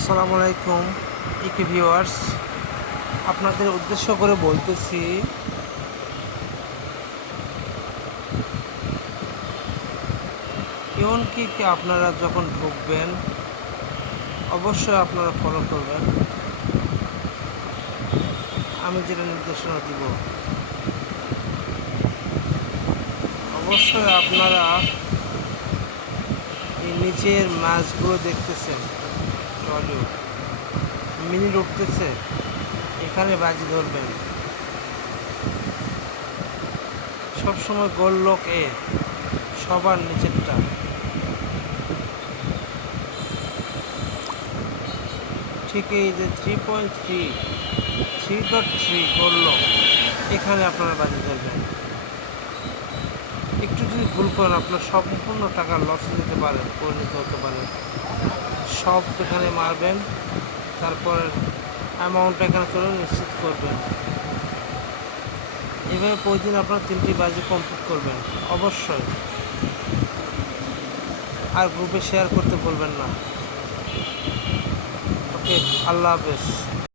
আসসালামু আলাইকুম ইকি ভিউয়ার্স, আপনাদের উদ্দেশ্য করে বলতেছি, এমনকি আপনারা যখন ঢুকবেন অবশ্যই আপনারা ফলো করবেন আমি যেটা নির্দেশনা দিব। অবশ্যই আপনারা এই নিচের মাছগুলো দেখতেছেন, ট্রলি মিনিট উঠতেছে, এখানে বাজি ধরবেন। সবসময় গোল লোক সবার নিচেরটা ঠিক এই যে 3.3 গোল লোক, এখানে আপনারা বাজি ধরবেন। একটু যদি ভুল করেন আপনার সম্পূর্ণ টাকা লসে যেতে পারেন, পরিণত হতে পারে। সব এখানে মারবেন, তারপর অ্যামাউন্টটা এখানে চলে নিশ্চিত করবেন। এভাবে প্রতিদিন আপনারা 3টি বাজি কমপ্লিট করবেন অবশ্যই। আর গ্রুপে শেয়ার করতে বলবেন না। ওকে, আল্লাহ হাফেজ।